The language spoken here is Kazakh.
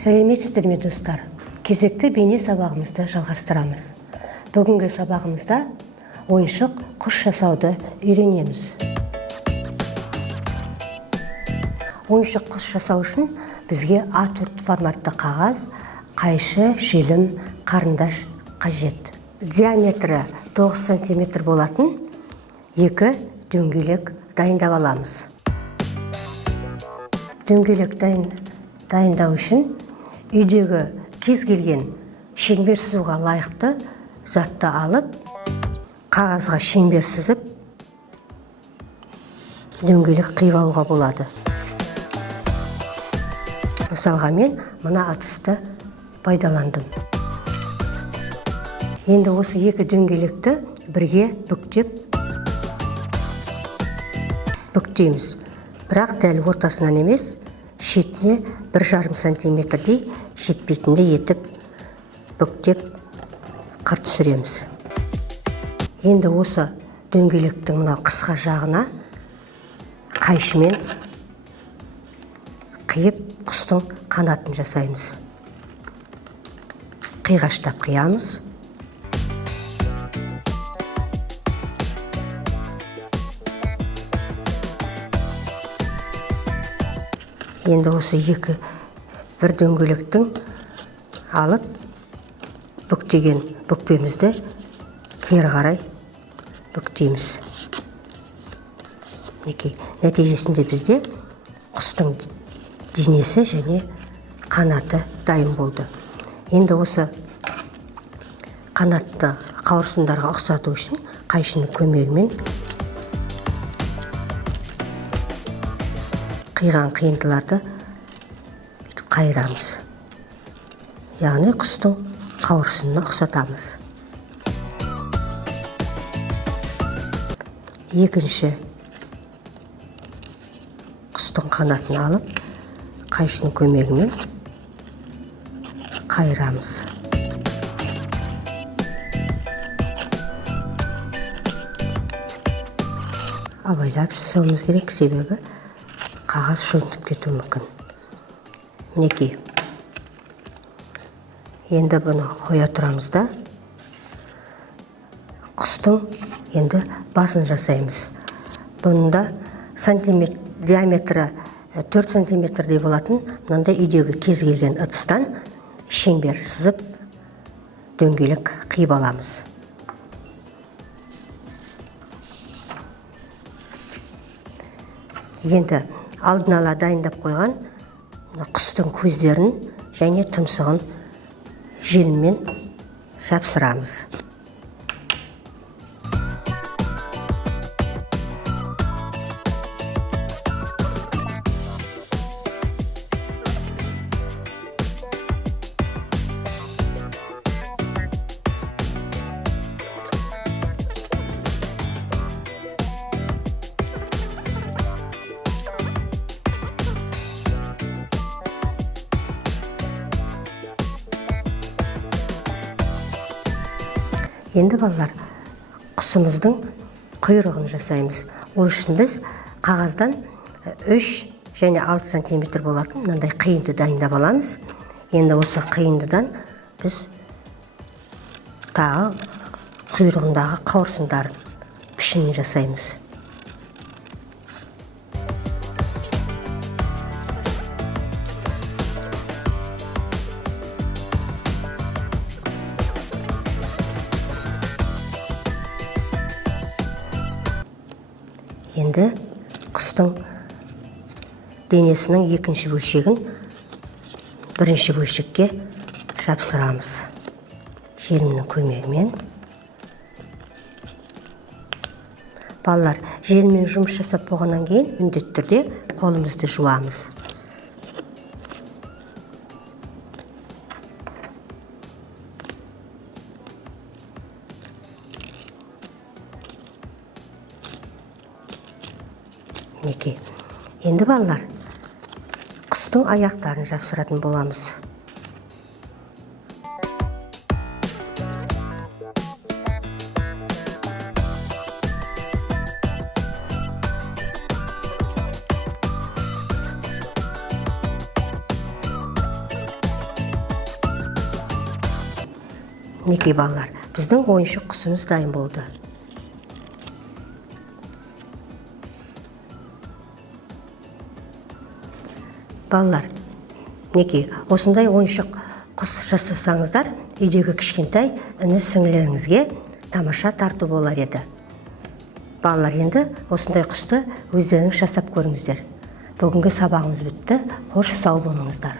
Сәлеметсіздер ме достар? Кезекті бейне сабағымызды жалғастырамыз. Бүгінгі сабағымызда ойыншық құс жасауды үйренеміз. Ойыншық құс жасау үшін бізге А4 форматты қағаз, қайшы, желім, қарындаш қажет. Диаметрі 9 см болатын 2 дөңгелек дайындап аламыз. Дөңгелек дайындау үшін үйдегі кез келген шеңбер сызуға лайықты затты алып, қағазға шеңбер сызып, дөңгелек қиып алуға болады. Мысалға мен мына ыдысты пайдаландым. Енді осы екі дөңгелекті бірге бүктейміз. Бірақ дәл ортасынан емес, шетіне 1,5 сантиметрдей жетпейтіндей етіп бүктеп қыр түсіреміз. Енді осы дөңгелектің мынау қысқа жағына қайшымен қиып құстың қанатын жасаймыз. Қиғаштап қиямыз. Енді осы бір дөңгелектің алып бүктеген бүкпемізді кері қарай бүктейміз. Нәтижесінде бізде құстың денесі және қанаты дайын болды. Енді осы қанатты қауырсындарға ұқсату үшін қайшының көмегімен қиған қиындыларды қайырамыз. Яғни құстың қауырсынына ұқсатамыз. Екінші құстың қанатын алып, қайшының көмегімен қайырамыз. Абайлап жасауымыз керек, себебі қағаз шөлініп кетуі мүмкін. Мінекей. Енді бұны қоя тұрамыз да, құстың енді басын жасаймыз. Бұнда диаметрі 4 сантиметрдей болатын, мынандай үйдегі кез келген ыдыстан шеңбер сызып, дөңгелек қиып аламыз. Енді алдын ала дайындап қойған құстың көздерін және тұмсығын желіммен жапсырамыз. Енді балалар, құсымыздың құйрығын жасаймыз. Ол үшін біз қағаздан 3 және 6 сантиметр болатын мынандай қиынды дайындап аламыз. Енді осы қиындыдан біз тағы құйрығындағы қауырсындардың пішінін жасаймыз. Енді құстың денесінің екінші бөлшегін бірінші бөлшекке жапсырамыз. Желімнің көмегімен. Балалар, желіммен жұмыс жасап болғаннан кейін міндетті түрде қолымызды жуамыз. Енді балалар, құстың аяқтарын жапсыратын боламыз. Мінекей балалар, біздің ойыншық құсымыз дайын болды. Балалар, мінекей осындай ойыншық құс жасасаңыздар, үйдегі кішкентай іні-сіңлілеріңізге тамаша тарту болар еді. Балалар, енді осындай құсты өздеріңіз жасап көріңіздер. Бүгінгі сабағымыз бітті. Қош сау болыңыздар.